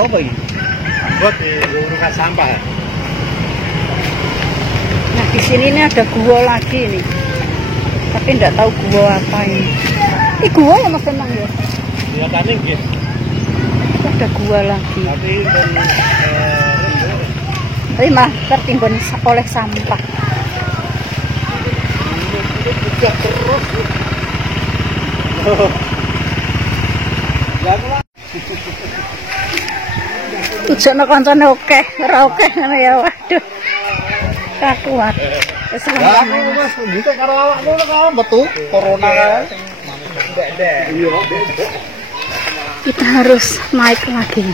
gua apa ini? Buat urusan sampah. Nah di sini nih ada gua lagi nih, tapi enggak tahu gua apa ini. Ini gua ya Mas Emang ya? Ya tadi gitu. Ada gua lagi. Tapi malah tertimbun oleh sampah. Udah terus. Tujuan kancane oke, ora oke ngene ya waduh. Kakuat. Wis ya Mas, gitu karo awakmu kan betul corona kan. Iya. Kita harus naik lagi.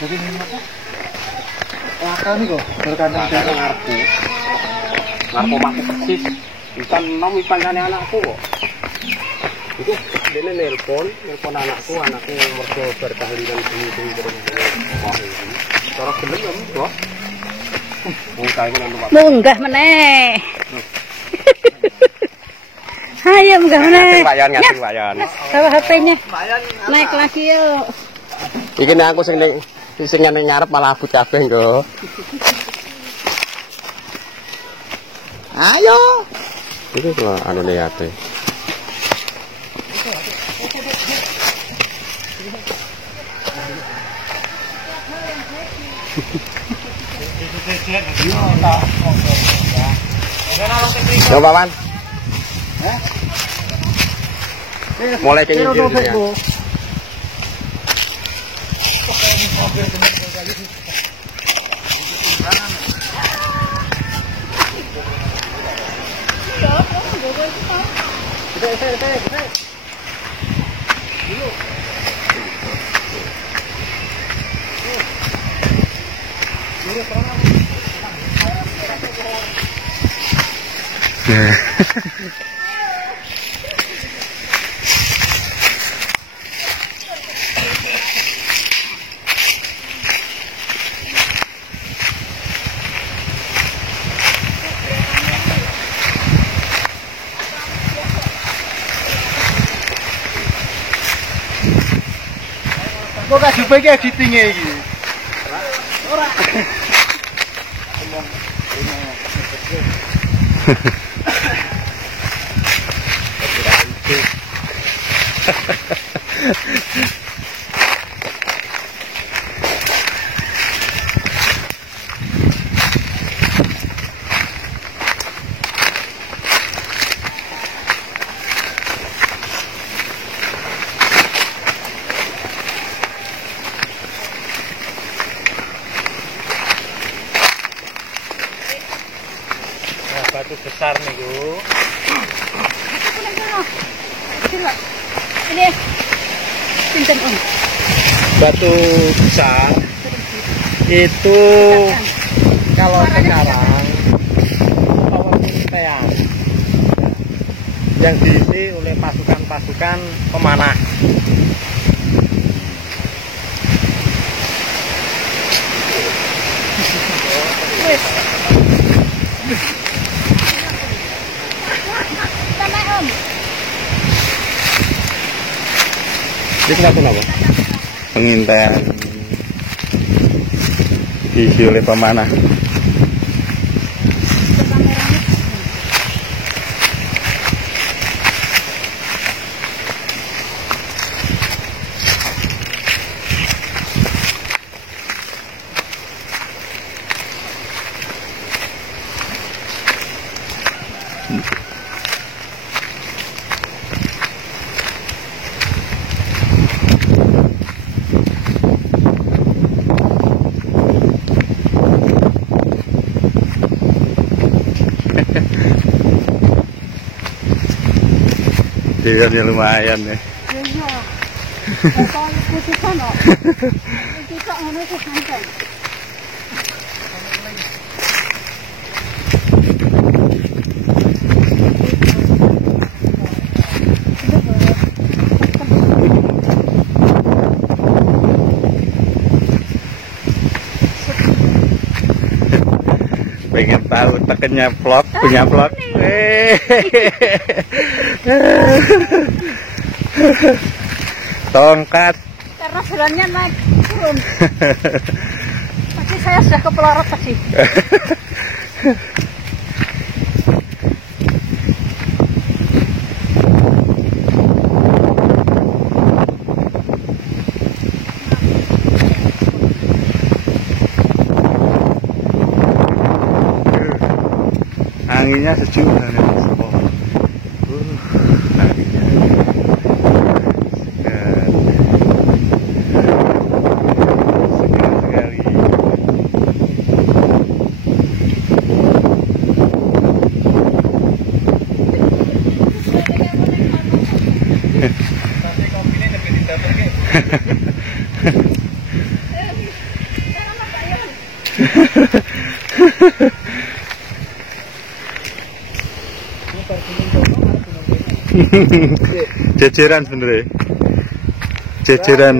Jadi apa? Lakal nih kok, berkandang dengan ngarpu. Ngarpu mati persis. Ikan nom ikan anakku kok. Itu dia nelpon anakku mergo bertahlilan sini terus. Cara gelem ya, Bos. Munggah meneh. Ayo munggah meneh. Ngasih wayan. Bawa HP-nya. Naik lagi yuk. Iki nek aku sing ngene ngarep malah abut kabeh nggo. Ayo. Iki kok anune ate. Yo Paman. Mulai ke nyindir ya. Kok gak dibaiki editingnya ini? Ora. Batu besar nih Bu. Ini pinten Om. Batu besar itu kalau sekarang penelitian yang diisi oleh pasukan-pasukan pemanah. Ini kenapa? Pengintaian diisi oleh pemanah. Jalannya lumayan ya. Iya. Kalau putih sana. Kita ngono ke santai. Pengen tahu tekennya vlog, punya vlog. Tongkat. Karena jalannya naik turun. Tadi saya sudah kepelorot tadi. Anginnya sejuk banget. Anginnya segar. Segar sekali. Jejeran sebenarnya. Jejeran.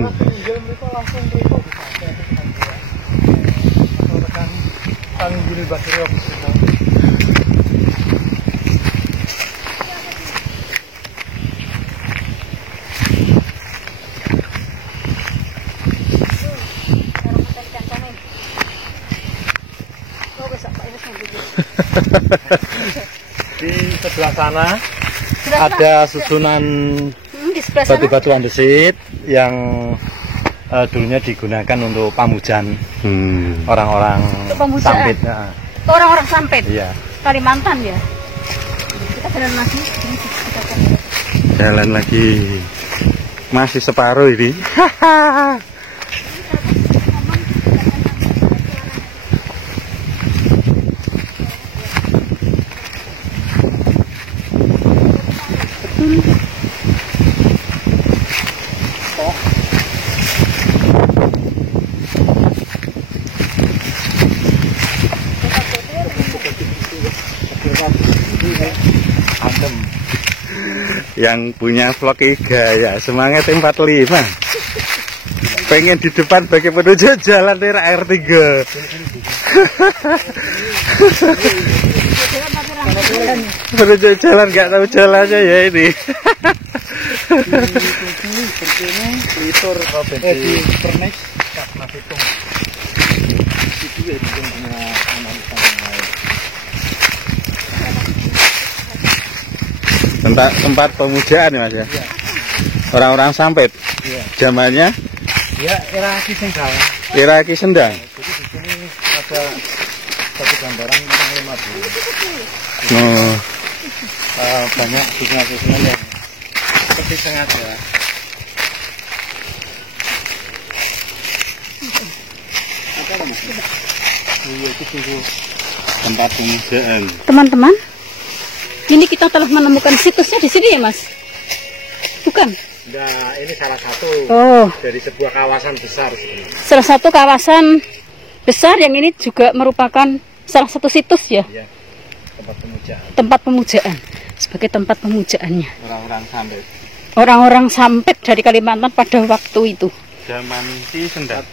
Di sebelah sana ada susunan Di sebelah sana. batu-batu andesit yang dulunya digunakan untuk pamujan orang-orang Untuk pemujaan. Sampit. Nah, Orang-orang Sampit. iya, Kalimantan ya. Kita jalan lagi. Kita jalan lagi. Masih separuh ini. Adem. Yang punya vlog Iga ya, semangat 45. Pengen di depan bagi penunjuk jalan dari R3. Penunjuk jalan nggak tahu jalannya ya ini. Litur di Pernex Mas Hitung. Itu ya punya analisa yang lain. Tempat pemujaan ya Mas ya. Iya. Orang-orang Sampit. Iya. Zamannya Ya era Kisendang. Era Ki Sendang. Jadi di sini ada satu gambaran tentang 5 Oh, banyak susunan-susunan yang seperti sengaja. Apa namanya? Iya, itu sungguh tempat pemujaan. Teman-teman, ini kita telah menemukan situsnya di sini ya Mas? Bukan? Nah, ini salah satu Oh, dari sebuah kawasan besar sebenarnya. salah satu kawasan besar yang ini juga merupakan salah satu situs ya, Iya, tempat pemujaan tempat pemujaan. Sebagai tempat pemujaannya orang-orang Sampit. orang-orang Sampit dari Kalimantan pada waktu itu. Zaman Ki Sendang.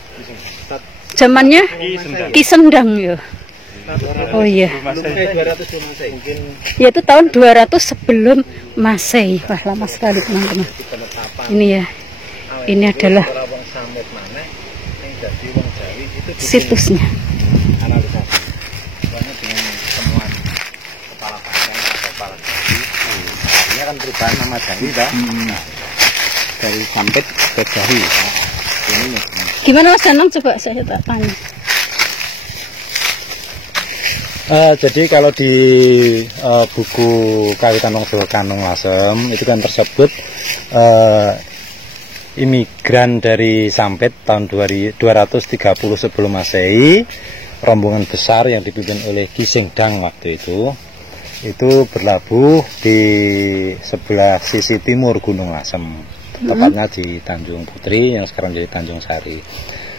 Zamannya Ki Sendang. Ki Sendang ya. Oh iya, 200 Masehi. Mungkin yaitu tahun 200 sebelum Masehi. Wah, lama sekali teman-teman. di penetapan Ini ya, ini adalah wong Sampit maneh sing dadi wong Jawi itu situsnya. analisasi. Soalnya dengan temuan kepala banteng atau kepala Jawi. Artinya kan perubahan nama Jawi dah. Nah, dari Sampit ke Jawi. Nah, ini Gimana Mas Danang, coba saya tak tanya. Jadi kalau di buku Kawitan Wangsa Kanung Lasem itu kan tersebut imigran dari Sampit tahun 230 sebelum Masehi, rombongan besar yang dipimpin oleh Ki Sendang waktu itu berlabuh di sebelah sisi timur Gunung Lasem, tepatnya di Tanjung Putri yang sekarang jadi Tanjung Sari.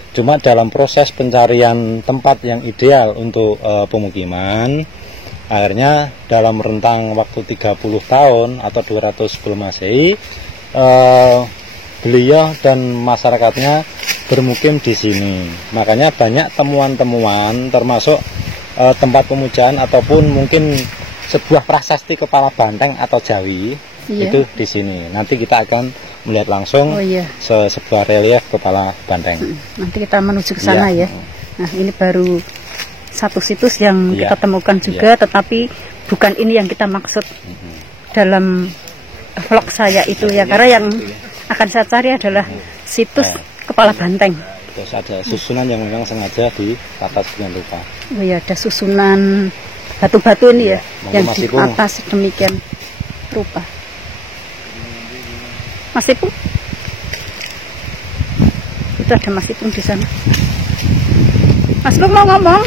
Cuma dalam proses pencarian tempat yang ideal untuk pemukiman, akhirnya dalam rentang waktu 30 tahun atau 200 sebelum Masehi, beliau dan masyarakatnya bermukim di sini. Makanya banyak temuan-temuan termasuk tempat pemujaan ataupun mungkin sebuah prasasti kepala banteng atau Jawi. Iya. Itu di sini. Nanti kita akan melihat langsung Oh iya. sebuah relief kepala banteng. Nanti kita menuju ke sana ya. Nah, ini baru satu situs yang Iya. kita temukan juga, tetapi bukan ini yang kita maksud dalam vlog saya itu ya, karena yang akan saya cari adalah situs kepala banteng. Terus ada susunan yang memang sengaja ditata sedemikian rupa. Oh ya, ada susunan batu-batu ini ya, yang masih ditata sedemikian rupa. Mas Ipung? Itu ada Mas Ipung di sana. Mas Ipung mau ngomong?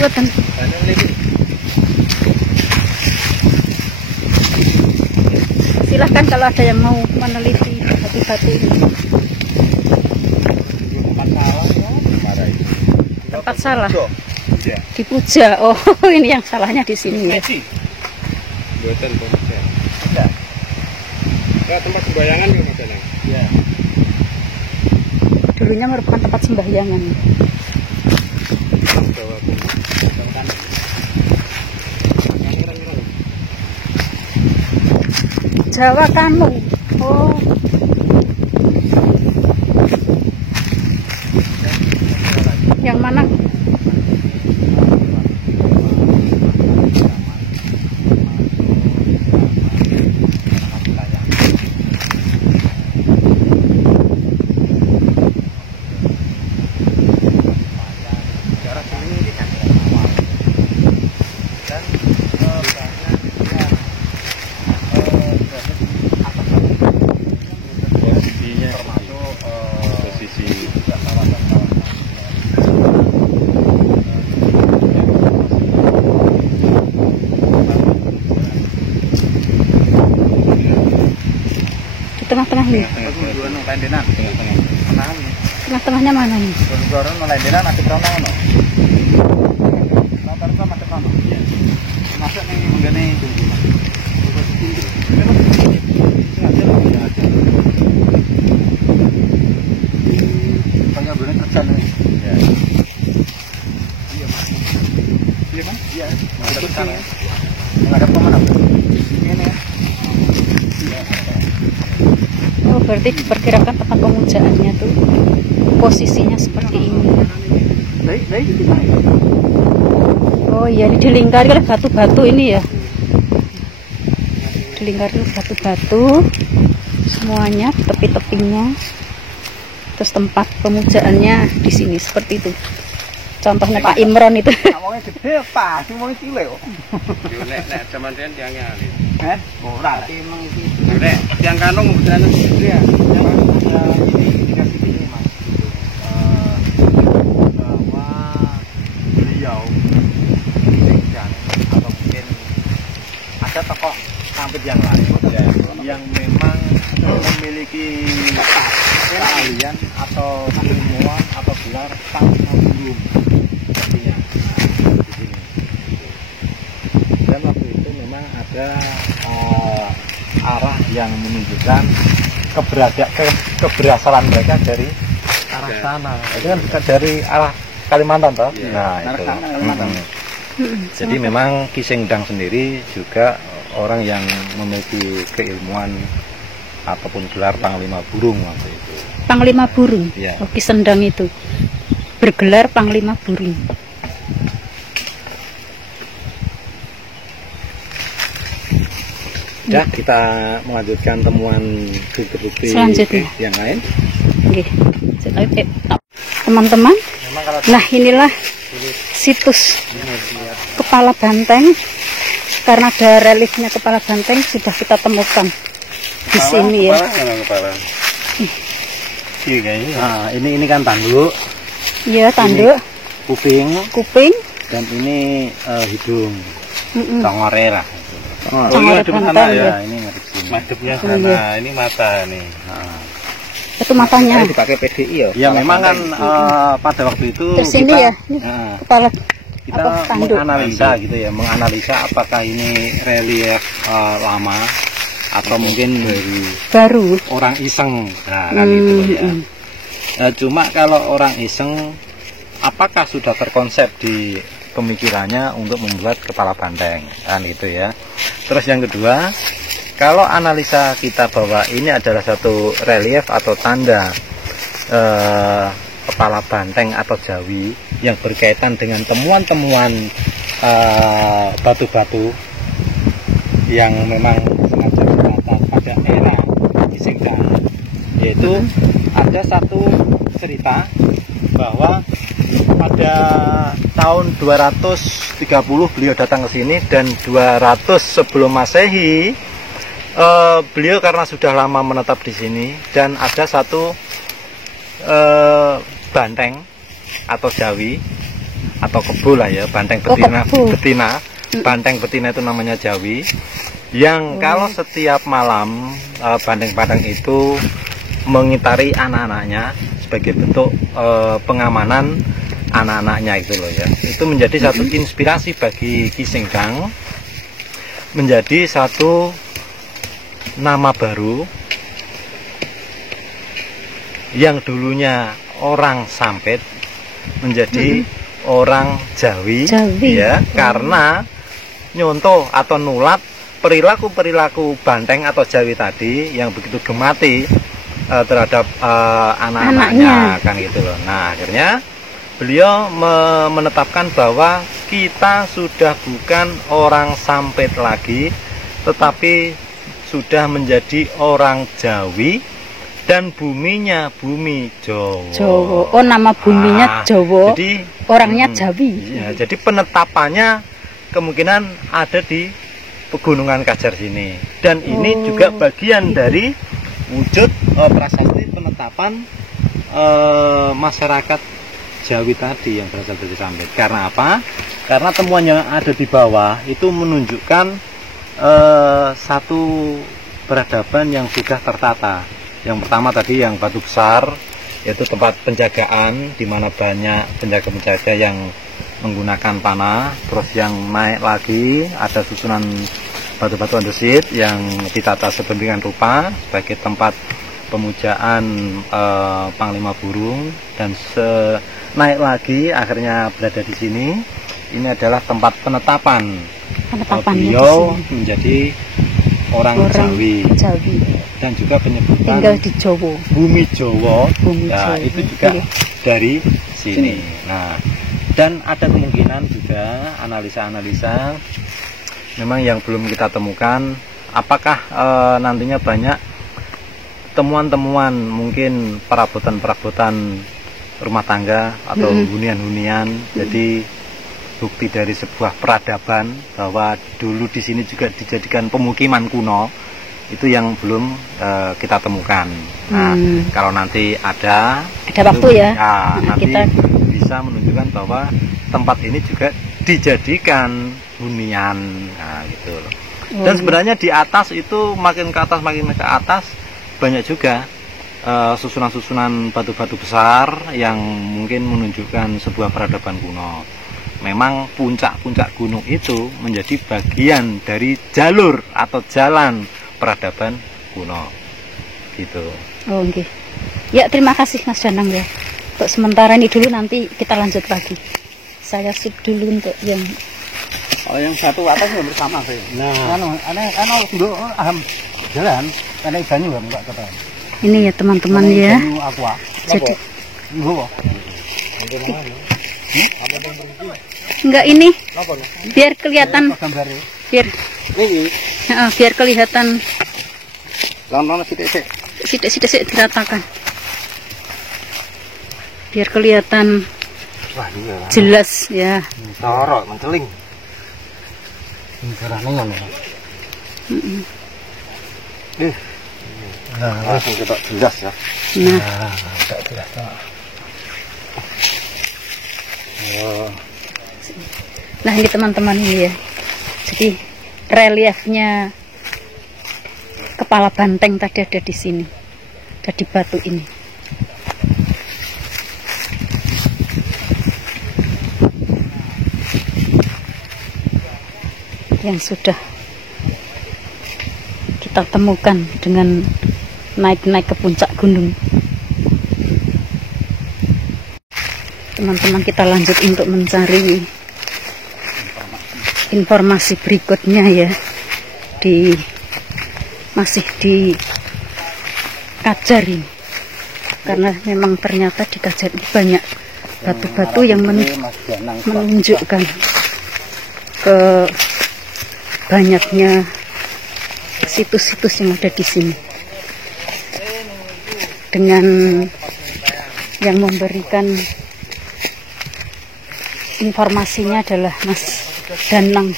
Buatan. Silahkan kalau ada yang mau meneliti batu-batu ini. Tempat salah. Di Puja. Oh, ini yang salahnya di sini ya. Buatan Puja. Ya, tempat sembayangan ya Mas Danang. Iya. Dulunya merupakan tempat sembahyangan. Jawa Kanu. Oh. Yang mana? Tengah-tengah ini. Tengah-tengahnya mana nih? Masuk nih menggane Oh, berarti diperkirakan tempat pemujaannya tuh posisinya seperti ini. Oh iya, ini dilingkari oleh batu-batu ini ya. Dilingkari oleh batu-batu semuanya, tepi-tepinya. Terus tempat pemujaannya di sini seperti itu. Contohnya Pak Imron itu. Ngomongnya gede Pak, ngomongnya cilik kok. Yo nek jaman-jaman tiangnya alit. Ora emang iki. Nek tiang kanung beneran gede ya. Ini Mas. Bahwa beliau atau mungkin ada tokoh sampit yang lain yang memang memiliki keahlian atau ilmuwan atau gelar Panglimaburu sepertinya di sini. Dan waktu itu memang ada arah yang menunjukkan keberasaan mereka dari arah sana. Itu kan bukan dari arah Kalimantan toh? Ya, nah, itu. Kalimantan. Jadi memang Ki Sengdang sendiri juga orang yang memiliki keilmuan ataupun gelar Panglima Burung waktu itu. Panglima Burung. Ya. Oh, Ki Sendang itu bergelar Panglima Burung. Ya, kita melanjutkan temuan bukti-bukti selanjutnya yang lain. Oke. Teman-teman, nah inilah situs kepala banteng. Karena ada reliefnya kepala banteng sudah kita temukan di sini ya. Nah, ini kan tanduk. Iya, tanduk, Kuping dan ini hidung. Congore lah. Congore banteng ya. Ini ngadep sini. Madepnya Oh, iya. ini mata nih. Itu matanya. Ini dipakai PDI ya. Ya memang kan pada waktu itu Terus ini ya, ini kepala kita apa, tanduk. menganalisa gitu ya, menganalisa apakah ini relief lama atau mungkin baru orang iseng, nah kan gitu ya. Cuma kalau orang iseng, apakah sudah terkonsep di pemikirannya untuk membuat kepala banteng, kan gitu ya. Terus yang kedua, kalau analisa kita bahwa ini adalah satu relief atau tanda kepala banteng atau jawi yang berkaitan dengan temuan-temuan batu-batu yang memang sengaja ternyata pada era Gising Dang, yaitu ada satu cerita bahwa pada tahun 230 beliau datang ke sini, dan 200 sebelum Masehi beliau karena sudah lama menetap di sini, dan ada satu banteng atau jawi atau kebo lah ya, banteng betina, banteng betina itu namanya jawi, yang kalau setiap malam banteng-banteng itu mengitari anak-anaknya sebagai bentuk pengamanan anak-anaknya itu loh ya. Itu menjadi satu inspirasi bagi Gising Dang, menjadi satu nama baru yang dulunya orang Sampit menjadi orang Jawi, ya, karena nyontoh atau nulat perilaku-perilaku banteng atau Jawi tadi yang begitu gemati terhadap anak-anaknya, kan gitu loh. Nah, akhirnya beliau menetapkan bahwa kita sudah bukan orang Sampit lagi, tetapi sudah menjadi orang Jawi, dan buminya bumi Jawa. Oh, nama buminya Jawa. Jadi orangnya Jawi. Ya, jadi penetapannya kemungkinan ada di Pegunungan Kajar sini. Dan ini juga bagian dari wujud prasasti penetapan masyarakat Jawi tadi yang berasal dari Sampit. Karena apa? Karena temuan yang ada di bawah itu menunjukkan satu peradaban yang sudah tertata. Yang pertama tadi yang batu besar, yaitu tempat penjagaan di mana banyak penjaga-penjaga yang menggunakan panah. Terus yang naik lagi ada susunan batu-batu andesit yang ditata sedemikian rupa sebagai tempat pemujaan Panglima Burung, dan naik lagi akhirnya berada di sini. Ini adalah tempat penetapan beliau menjadi orang Jawi, dan juga penyebutan tinggal di Jawa, bumi Jawa, Jawa. Itu juga dari sini. Nah, dan ada kemungkinan juga analisa-analisa memang yang belum kita temukan, apakah nantinya banyak temuan-temuan mungkin perabotan-perabotan rumah tangga atau hunian-hunian, jadi bukti dari sebuah peradaban bahwa dulu di sini juga dijadikan pemukiman kuno, itu yang belum kita temukan. Nah, kalau nanti ada waktu ya, nanti kita bisa menunjukkan bahwa tempat ini juga dijadikan hunian, nah, gitu loh. Dan sebenarnya di atas itu makin ke atas banyak juga susunan-susunan batu-batu besar yang mungkin menunjukkan sebuah peradaban kuno. Memang puncak-puncak gunung itu menjadi bagian dari jalur atau jalan peradaban kuno, gitu. Oh, okay. Ya, terima kasih Mas Danang ya. Untuk sementara ini dulu, nanti kita lanjut lagi. Saya sip dulu untuk yang satu atas yang bersama saya. Nah, jalan, ada banyu enggak kata. Ini ya teman-teman ya. Jadi enggak ini biar kelihatan, biar kelihatan lama sidik diratakan, biar kelihatan jelas ya. Sorok menceling carane ngono. Langsung kita jelas ya. Tak jelas. Nah, ini teman-teman ini ya. Jadi reliefnya kepala banteng tadi ada di sini, ada di batu ini. Yang sudah kita temukan dengan naik-naik ke puncak gunung. Teman-teman, kita lanjut untuk mencari informasi berikutnya ya di masih dikajar ini, karena memang ternyata di kajar ini banyak batu-batu yang menunjukkan ke banyaknya situs-situs yang ada di sini. Dengan yang memberikan informasinya adalah Mas Danang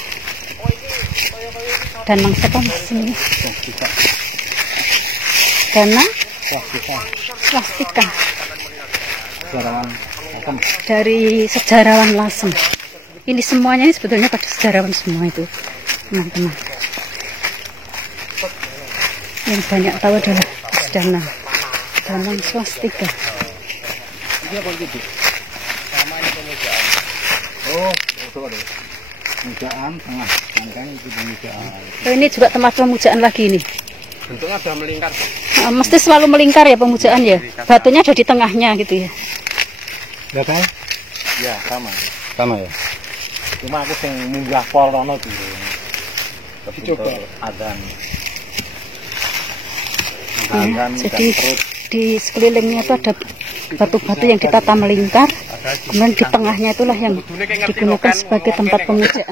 siapa Mas ini? Danang Swastika dari Sejarawan Lasem. Ini semuanya ini sebetulnya pada sejarawan semua itu, teman-teman. Yang banyak tahu adalah Mas Danang Swastika. Pemujaan tengah, itu pemujaan. Oh, ini juga tempat pemujaan lagi ini. Bentuknya ada melingkar. Mesti selalu melingkar ya pemujaan ya. Batunya ada di tengahnya gitu ya. Ya kan? Ya, sama. Sama ya. Cuma aku sing munggah pol rono dulu. Coba adzan. Ya, jadi di sekelilingnya itu ada batu-batu yang ditata melingkar, kemudian di tengahnya itulah yang digunakan sebagai tempat pemujaan.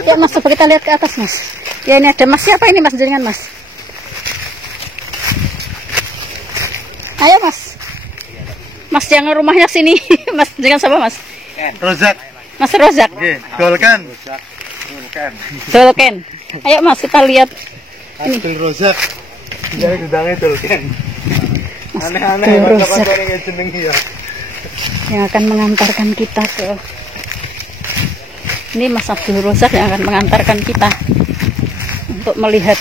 Ya Mas, coba kita lihat ke atas Mas. Ya ini ada Mas, siapa ini Mas jenengan Mas? Ayo Mas. Mas yang rumahnya sini. Mas jenengan siapa Mas? Rozak. Mas Rozak. Golkan. Dolken. Ayo Mas kita lihat. Ini. Abdul Rozak. Dia gedangnya Dolken. Aneh-aneh yang akan mengantarkan kita ke ini Mas Abdul Rozak yang akan mengantarkan kita untuk melihat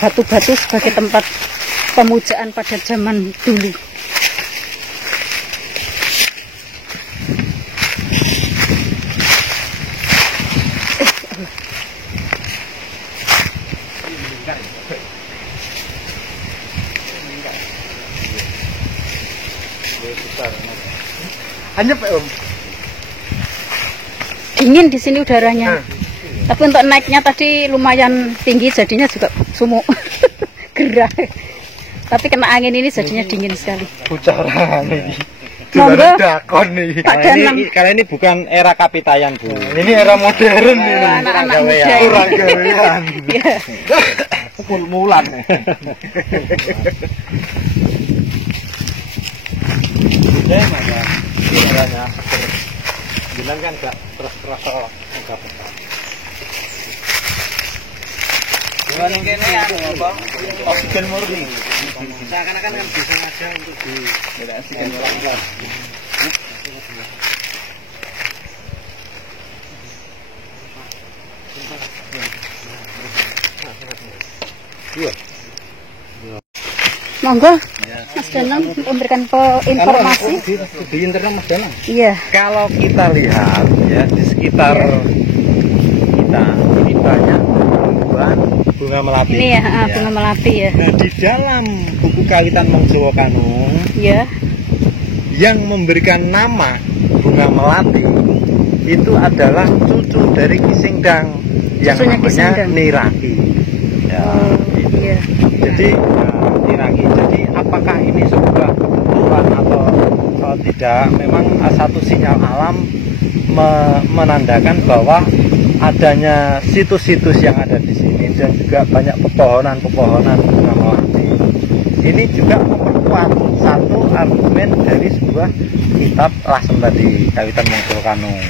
batu-batu sebagai tempat pemujaan pada zaman dulu. Hanya Pak Om. Dingin di sini udaranya. Tapi untuk naiknya tadi lumayan tinggi, jadinya juga sumuk, gerah. Tapi kena angin ini jadinya dingin sekali. Pucaran ini. Monggo. Dakon nih. Kalau ini bukan era kapitayan Bu. Ini era modern ini. Anak-anak muda ini. Kurang gawean. Mulan. Ya, Mas. Kiranya bilang kan enggak terus-terus enggak besar. Yang kene ya, Bang. Oksigen murni. Seakan-akan kan bisa aja untuk di oksigen murni. Monggo, Mas Danang memberikan informasi. Di internet Mas Danang. Iya. Kalau kita lihat ya di sekitar kita ini banyak tumbuhan bunga melati. Ini ya, bunga melati ya. Nah di dalam buku Kawitan Mong Jawa Kanung, ya, yang memberikan nama bunga melati itu adalah cucu dari Kisingdang yang Cucunya namanya Kisingdang. Niraki. Ya, gitu. Iya. Jadi Niraki. Jadi apakah ini sebuah kebetulan atau tidak? Memang satu sinyal alam menandakan bahwa adanya situs-situs yang ada di sini dan juga banyak pepohonan-pepohonan bunga melati. Ini juga memperkuat satu argumen dari sebuah kitab Lasem tadi, Kawitan Mong Jawa Kanung,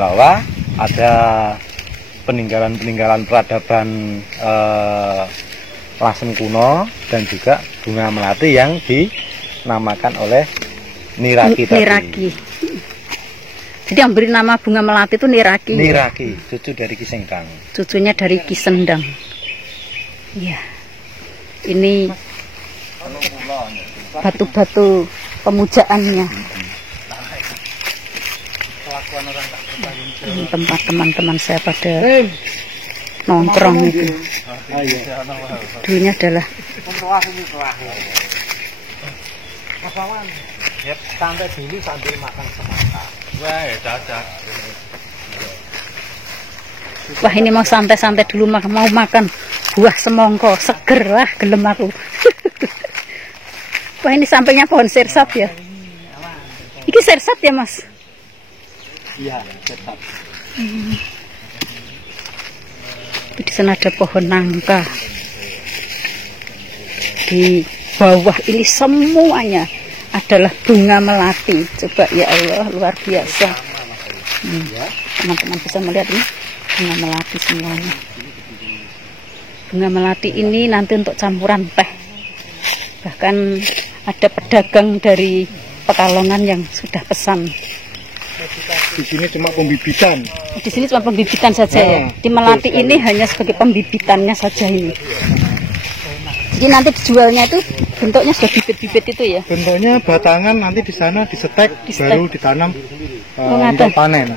bahwa ada peninggalan-peninggalan peradaban Lasem kuno dan juga bunga melati yang dinamakan oleh Niraki tadi. Niraki. Jadi yang beri nama bunga melati itu Niraki. Niraki, cucu dari Kisengdang. Cucunya dari Kisendang. Iya. Ini batu-batu pemujaannya. Ini tempat teman-teman saya pada nongkrong itu. Dulunya adalah santai dulu sambil makan semangka. Wah, ya cocok. Wah ini mau santai-santai dulu mau makan buah semongko seger, wah gelem aku. Wah ini sampingnya pohon sirsat ya. Iki sirsat ya Mas? Iya, tetap. Di sana ada pohon nangka. Di bawah ini semuanya adalah bunga melati. Coba ya Allah, luar biasa. Teman-teman bisa melihat ini bunga melati semuanya. Bunga melati ini nanti untuk campuran teh. Bahkan ada pedagang dari Pekalongan yang sudah pesan. Di sini cuma pembibitan. Di sini cuma pembibitan saja ya. Di Melati ini hanya sebagai pembibitannya saja ini. Jadi nanti dijualnya itu bentuknya sudah bibit-bibit itu ya. Bentuknya batangan, nanti di sana disetek, baru ditanam untuk panen.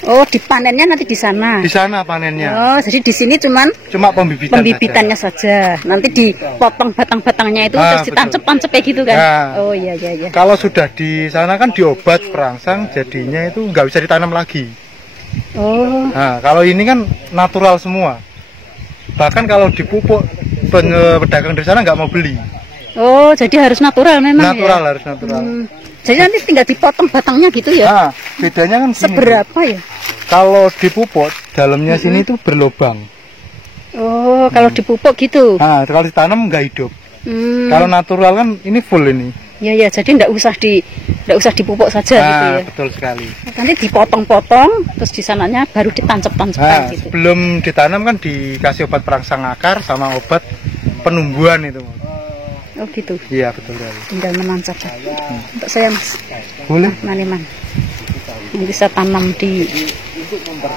Oh, dipanennya nanti di sana. Di sana panennya. Oh, jadi di sini cuma pembibitannya saja. Nanti dipotong batang-batangnya itu terus ditancap-tancap kayak gitu kan. Nah, oh iya iya. Kalau sudah di sana kan diobat perangsang, jadinya itu nggak bisa ditanam lagi. Oh. Nah, kalau ini kan natural semua. Bahkan kalau dipupuk, pedagang di sana nggak mau beli. Oh, jadi harus natural memang. Natural ya? Harus natural. Jadi nanti tinggal dipotong batangnya gitu ya? Nah, bedanya kan sini. Seberapa ya? Kalau dipupuk, dalamnya sini itu berlubang. Oh, kalau dipupuk gitu? Nah, kalau ditanam nggak hidup. Kalau natural kan ini full ini. Ya ya, jadi nggak usah dipupuk saja gitu ya? Betul sekali. Nanti dipotong-potong, terus di sananya baru ditancap-tancapkan gitu? Sebelum ditanam kan dikasih obat perangsang akar sama obat penumbuhan itu. Oh gitu? Iya betul sekali. Tinggal menancap. Untuk saya Mas. Boleh. Maniman. Yang bisa tanam di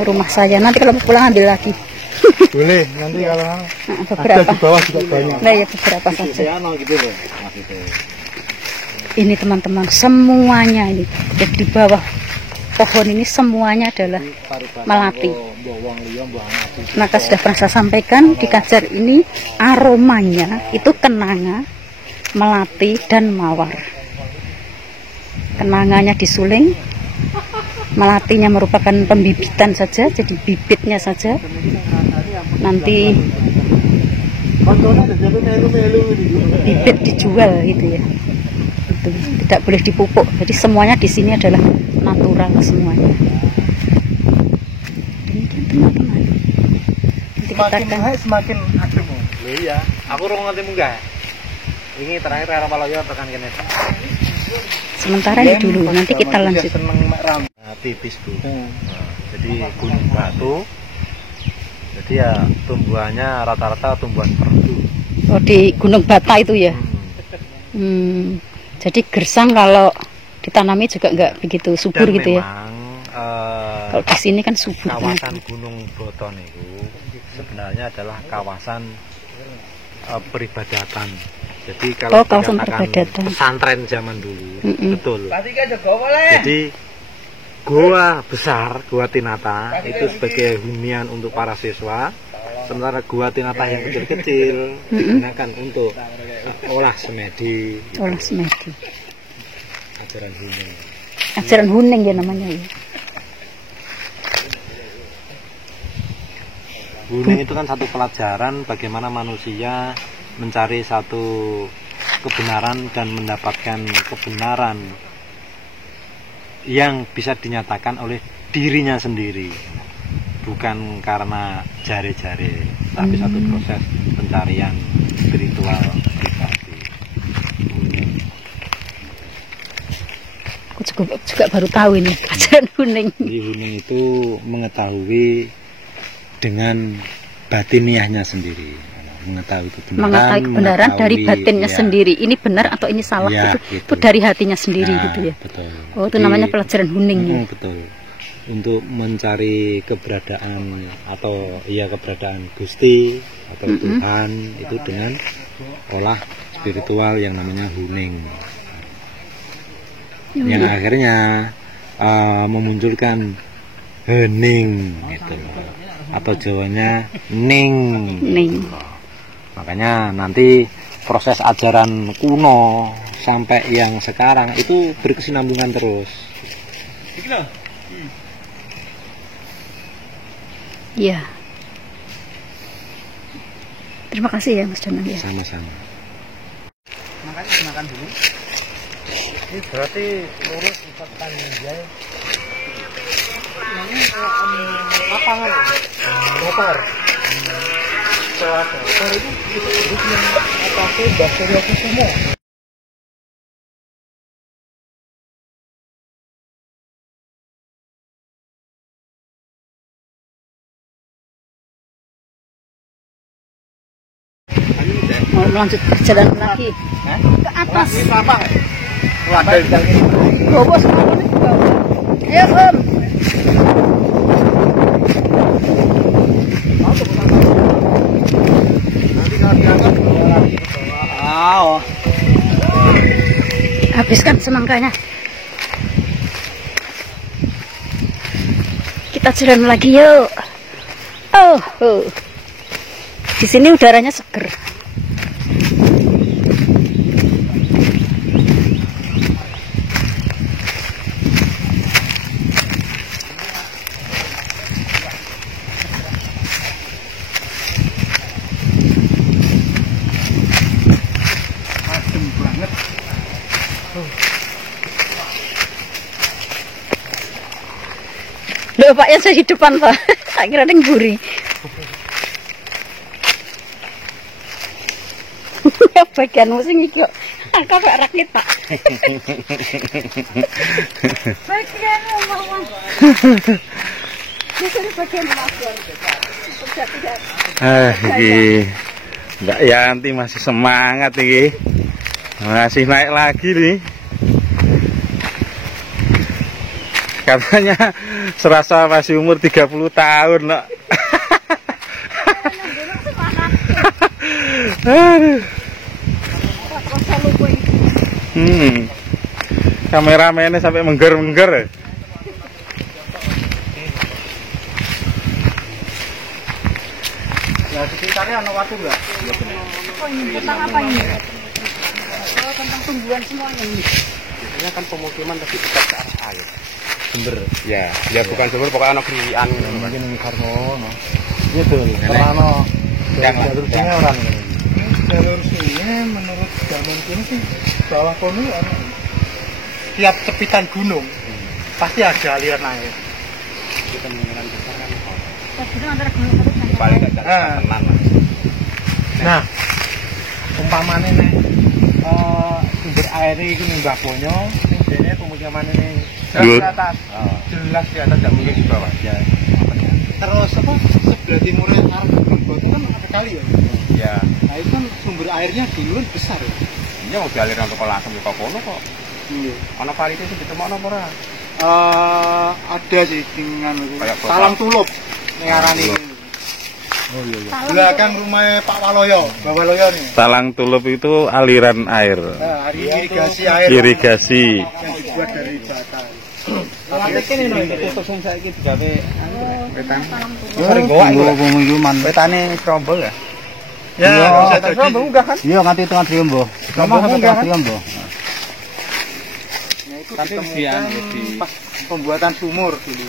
rumah saya. Nanti kalau pulang ambil lagi. Boleh. Nanti kalau beberapa. Ada di bawah juga banyak. Nah ya beberapa saja. Ini teman-teman semuanya ini. Jadi di bawah pohon ini semuanya adalah melati. Maka sudah pernah saya sampaikan di Kajar ini aromanya itu kenanga, melati dan mawar. Kenanganya disuling, melatinya merupakan pembibitan saja, jadi bibitnya saja. Nanti bibit dijual gitu ya. Itu tidak boleh dipupuk. Jadi semuanya di sini adalah natural semuanya. Demikian teman-teman. Semakin naik semakin adem. Iya, aku rong ngerti munggah. Ini terakhir karo Maloyo tekan kene. Sementara ini dulu, nanti kita lanjut. Nah, tipis Bu. Jadi gunung batu. Jadi ya tumbuhannya rata-rata tumbuhan perdu. Oh di Gunung Bata itu ya. Jadi gersang kalau ditanami juga nggak begitu subur dan gitu memang, ya. Kalau di sini kan subur. Kawasan Gunung Boton itu sebenarnya adalah kawasan peribadatan. Jadi kalau kawasan peribadatan. Pesantren zaman dulu, betul. Jadi Goa besar, Goa Tinata itu sebagai hunian untuk para siswa. Sementara Goa Tinata yang kecil-kecil digunakan untuk olah semedi. Olah semedi. Ajaran Huning. Ajaran Huning ya namanya ya. Huning itu kan satu pelajaran bagaimana manusia mencari satu kebenaran dan mendapatkan kebenaran yang bisa dinyatakan oleh dirinya sendiri, bukan karena jari-jari, tapi satu proses pencarian spiritual pribadi. Aku juga baru tahu ini ajaran Huning. Di Huning itu mengetahui dengan batiniahnya sendiri, mengetahui kebenaran dari batinnya sendiri. Ini benar atau ini salah ya, itu dari hatinya sendiri gitu ya. Betul. Oh itu namanya pelajaran Huning ya. Betul. Untuk mencari keberadaan atau keberadaan Gusti atau Tuhan itu dengan olah spiritual yang namanya Huning. Yang akhirnya memunculkan hening gitu. Atau Jawanya ning. Makanya nanti proses ajaran kuno sampai yang sekarang itu berkesinambungan terus. Iya. Terima kasih ya Mas Danang ya. Sama-sama. Makan dulu. Ini berarti lurus 4 Tanjai. Ini lapangan motor. Setelah motor itu disebutnya apa sih Basurya Kusumo. Mau lanjut perjalanan lagi ke atas. Ini apa? Ada di Bawa semua ini bawa. Ayo Om. nanti kalau diangkat bawa lagi ke bawah. Habiskan semangkanya. Kita jalan lagi yuk. Oh. Di sini udaranya seger. Adem banget. Loh Pak, yang saya di depan Pak. Tak kira ada yang buri. Bagian musim iki kok. Angka Pak rakit Pak. Bagian mawon. Ini bagian mawon. Iki Mbak Yanti masih semangat iki. Masih naik lagi nih. Katanya serasa masih umur 30 tahun, Nok. Aduh. Kameramennya sampai mengger-mengger. Ya di sekitarnya ada waktu enggak? Oh ini tentang apa ini? Oh tentang tumbuhan semuanya ini. Biasanya kan pemukiman lebih dekat ke arah air. Sumber. Ya bukan sumber, pokoknya anak krian gitu. Mungkin ini Karno. Iya tuh. Karno. Jalur sini orang ini. Jalur sini menurut zaman kini sih bawah kono tiap tepitan gunung pasti ada aliran air. Kita mengenal besar kan. Gunung antara gunung satu sama Paling enggak tenan lah. Nah, umpamane nih sumber air iki ning Mbah Bonyo, sing dene pemukiman ini di atas. Jelas di atas, enggak mungkin di bawah. Ya. Terus apa sebelah timurnya arah Gunung itu kan ada kali ya. Ya. Nah, itu kan sumber airnya dulu besar ya. Iya, mau dialiran ke langsung ke kono kok. Iya. Ana kali itu ditemokno apa ora? Ada sih dengan Talang Tulup ning arane ini. Oh iya. Belakang rumahnya Pak Waloyo, Mbak Waloyo nih. Talang Tulup itu aliran air. Nah, irigasi air. Irigasi. Yang dibuat dari bata. Tapi ini khusus yang saya digawe wetan. Sering goa iku wetane Strombol ya. Ya, bisa Strombol enggak kan? Iya, nganti tengah Triombo. Strombol enggak kan? Triombo. Tapi pas pembuatan sumur dulu.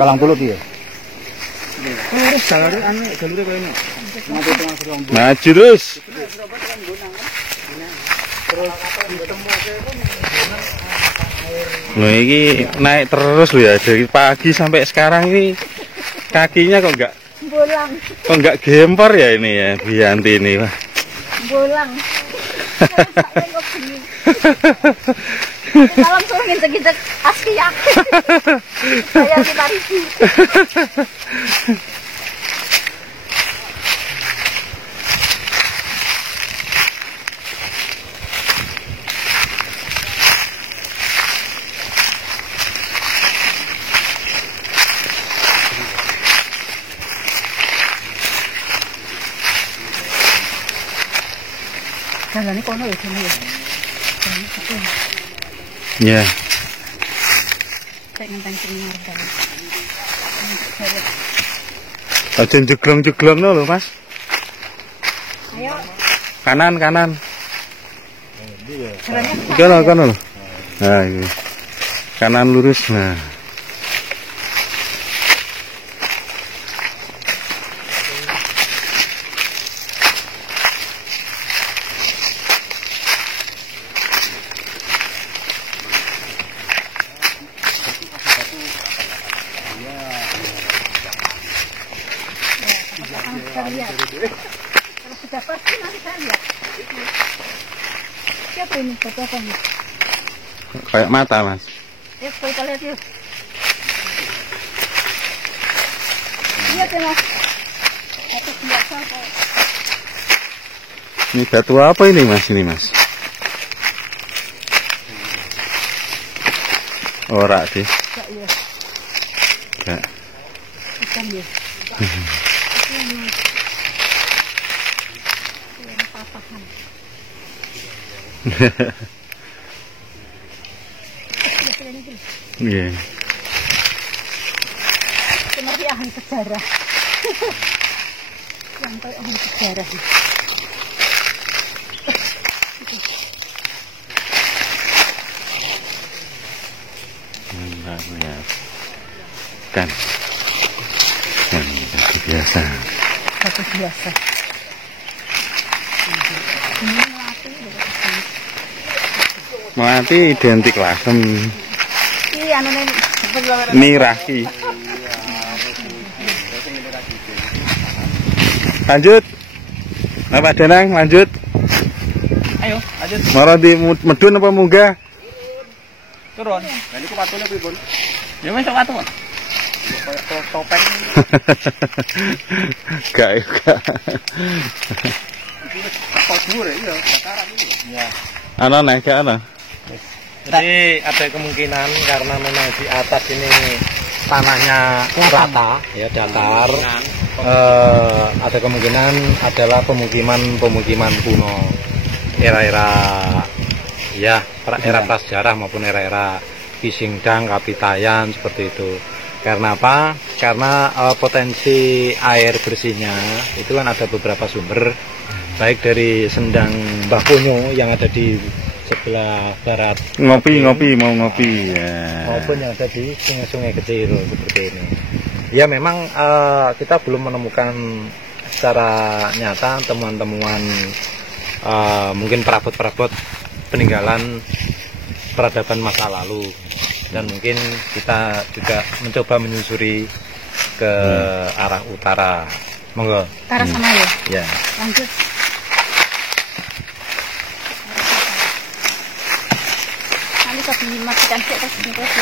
Talang Tulup ya. Terus jalure koyo ini. Nganti tengah Triombo. Maju terus. Loh ini naik terus loh ya, dari pagi sampai sekarang ini kakinya kok enggak gempor ya ini ya Bianti ini Pak. bolang. Malam sore nginjek-nginjek aski yakin. Saya 5.000. Jalannya kono ya sini ya. Ya. Kayak ngentang sini kan. Aja jeglong-jeglong lho, Mas. Ayo. Kanan. Jalannya Kono lho. Nah, ini. Kanan lurus. Nah. Sudah pasti nanti saya lihat. Siapa ini? Foto apa nih? Kayak mata, Mas. Ya, kita lihat yuk. Lihat ya, Mas. Batu biasa kok. Ini batu apa ini, Mas? Ini, Mas. Ora sih. Enggak ya. Enggak. Ikan ya. Yang patahan. Iya. Seperti ahli sejarah. Sampai ahli sejarah. Ya. Kan batu biasa. Batu biasa. Melati identik lasem. Iya, anu Niraki. Lanjut. Apa Denang? Lanjut. Ayo, lanjut. Mara di medun apa munggah? Turun. Nah, ini patune pripun? Ya wis sok watu. Kayak topeng. Gak. Kok dhuwur ya, bakaran iki. Ya. Ana nek gak ana. Jadi ada kemungkinan karena memang di atas ini tanahnya rata, ya datar. Ada kemungkinan adalah pemukiman kuno, era-era prasejarah maupun era-era Kisingdang, Kapitayan seperti itu. Karena apa? Karena potensi air bersihnya itu kan ada beberapa sumber, baik dari Sendang Mbah Punyo yang ada di sebelah barat, Ngopi mau ngopi ya. maupun yang ada di sungai-sungai kecil seperti ini. Ya memang kita belum menemukan secara nyata temuan-temuan mungkin perabot-perabot peninggalan peradaban masa lalu, dan mungkin kita juga mencoba menyusuri ke arah utara. Monggo. ke arah sana ya. Ya. Lanjut. Nanti tadi matikan sih terus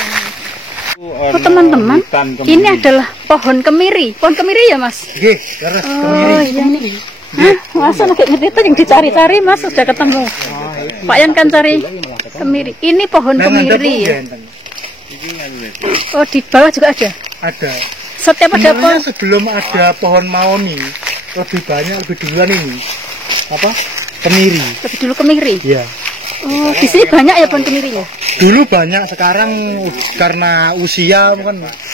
Oh teman-teman, ini adalah pohon kemiri. Pohon kemiri ya Mas? Nggih, leres Oh iya nih. Hah? Masa lagi ngerti itu yang dicari-cari Mas sudah ketemu. Pak Yan kan cari kemiri. Ini pohon kemiri ya. Oh di bawah juga ada? Ada. Setiap ada pohon. Sebelum ada pohon mahoni, lebih banyak, lebih duluan ini. Apa? Kemiri. Lebih dulu kemiri. Iya. Oh di sini banyak ya pohon kemirinya? Dulu banyak, sekarang karena usia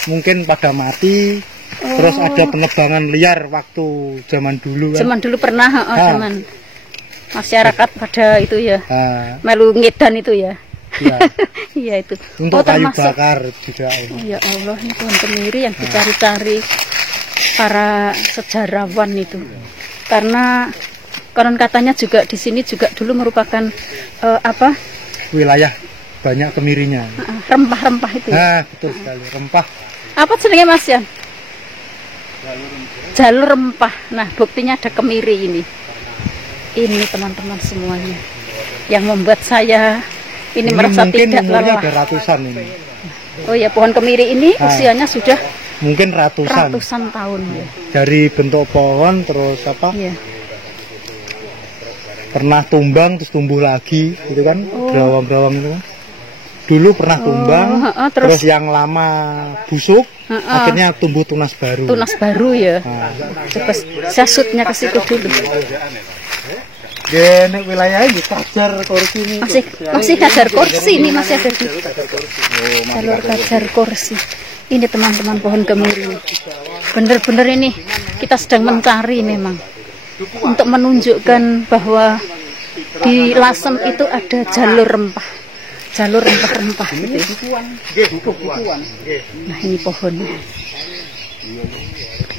mungkin pada mati. Terus ada penebangan liar waktu zaman dulu kan. Zaman dulu pernah, zaman masyarakat pada itu ya, melu ngedan itu ya. Iya. Iya itu. Untuk kayu termasuk bakar juga. Oh ya Allah, ini pohon kemiri yang dicari-cari para sejarawan itu. Karena konon katanya juga di sini juga dulu merupakan Wilayah banyak kemirinya. rempah-rempah itu. Ya? Betul sekali. Rempah. Apa jenenge Mas Yan? Jalur rempah. Nah, buktinya ada kemiri ini. Ini teman-teman semuanya. Yang membuat saya ini merasa tidak lelah. Ada ratusan ini. Oh ya, pohon kemiri ini usianya sudah mungkin ratusan tahun ya. Dari bentuk pohon terus Iya. pernah tumbang terus tumbuh lagi gitu kan, berawang-berawang itu kan. Dulu pernah tumbang, terus yang lama busuk, akhirnya tumbuh tunas baru. Tunas baru ya. Coba saya shootnya ke situ dulu. Nek wilayah ini Kajar Kursi ini. Masih Kajar Kursi ini masih ada di jalur Kajar Kursi. Ini teman-teman pohon kemiri. Bener-bener ini kita sedang mencari memang untuk menunjukkan bahwa di Lasem itu ada jalur rempah. Jalur rempah-rempah gitu. Nah ini pohonnya.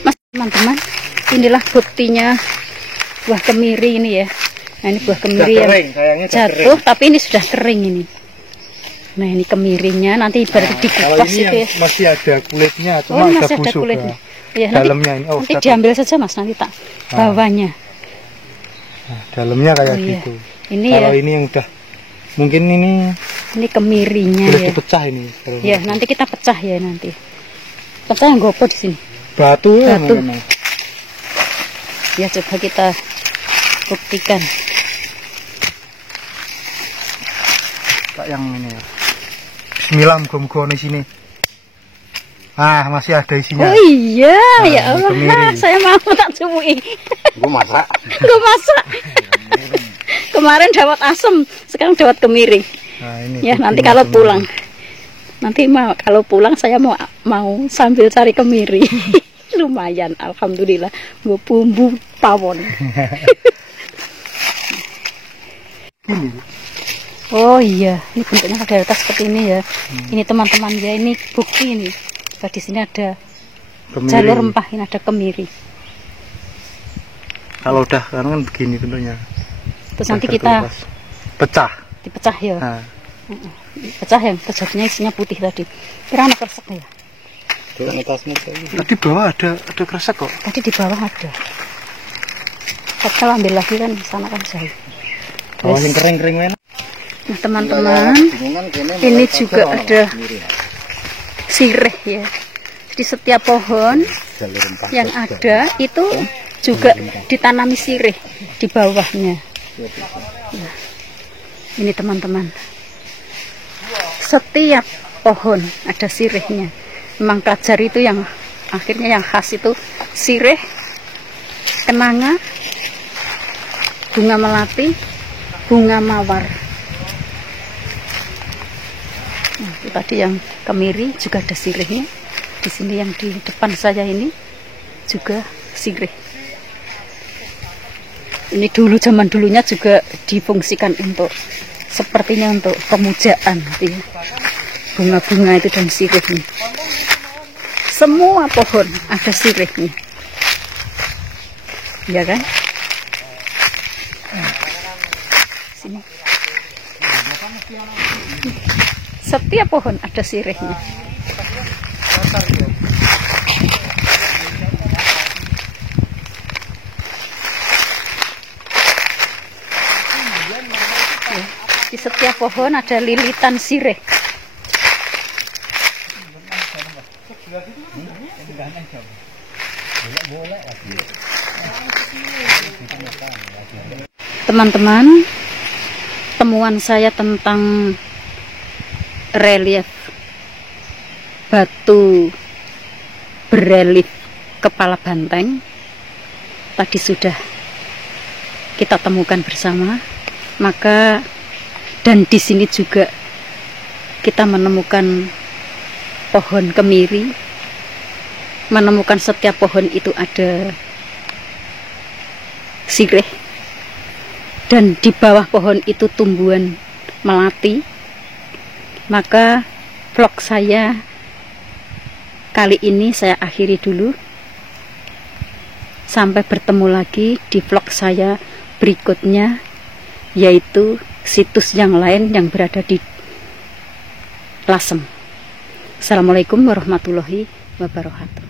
Mas teman-teman, inilah buktinya buah kemiri ini ya. Nah ini buah kemiri yang jatuh, tapi ini sudah kering ini. Nah ini kemirinya nanti berarti dikupas itu ya. Masih ada kulitnya, cuma ini ada masih ada busuk. kulitnya. Ya, dalamnya ini. nanti diambil saja Mas, nanti tak bawahnya. Nah, dalamnya kayak iya. gitu. Ini kalau ya. ini yang udah mungkin ini kemirinya boleh ya. dipecah ini. Ya, nanti kita pecah ya nanti. Pecah yang gopo di sini. Batu. Batu. Ya, coba kita buktikan. Kayak yang ini ya. Bismillah, muga-muga di sini. Ah, masih ada isinya. Oh iya, ya Allah, kemiri. saya mau tak cumui. Gue masak. Gue masak. Kemarin dapat asem, sekarang dapat kemiri. Nah, ini Ya, nanti kalau pulang. Nanti kalau pulang saya mau sambil cari kemiri. Lumayan, alhamdulillah. Gue bumbu pawon. Oh iya, ini bentuknya rata-rata seperti ini ya. Ini teman-teman ya, ini bukti ini. Nah, di sini ada kemiri. jalur rempah, ini ada kemiri. Kalau udah kan begini bentuknya. Terus nanti kita pecah. dipecah ya. Nah, Pecah yang terjadinya isinya putih tadi. Kira anak kresek ya? tadi bawah ada kresek kok. Tadi di bawah ada. Kita ambil lagi kan, sana kan jauh. Oh, yang kering-kering enak. Nah teman-teman, ini juga ada sirih ya. Jadi setiap pohon yang ada itu juga ditanami sirih di bawahnya. Nah, ini teman-teman, setiap pohon ada sirihnya. Memang Kajar itu yang akhirnya yang khas itu sirih, kenanga, bunga melati, bunga mawar. Nah, itu tadi yang kemiri juga ada sirihnya. Di sini yang di depan saya ini juga sirih. Ini dulu zaman dulunya juga difungsikan untuk sepertinya untuk pemujaan gitu ya. Bunga-bunga itu dan sirihnya. Semua pohon ada sirihnya. Ya kan? Sini. Setiap pohon ada sirihnya. Ya, di setiap pohon ada lilitan sirih. Teman-teman, temuan saya tentang relief batu berelief kepala banteng tadi sudah kita temukan bersama. Maka dan di sini juga kita menemukan pohon kemiri, menemukan setiap pohon itu ada sirih, dan di bawah pohon itu tumbuhan melati. Maka vlog saya kali ini saya akhiri dulu. Sampai bertemu lagi di vlog saya berikutnya, yaitu situs yang lain yang berada di Lasem. Assalamualaikum warahmatullahi wabarakatuh.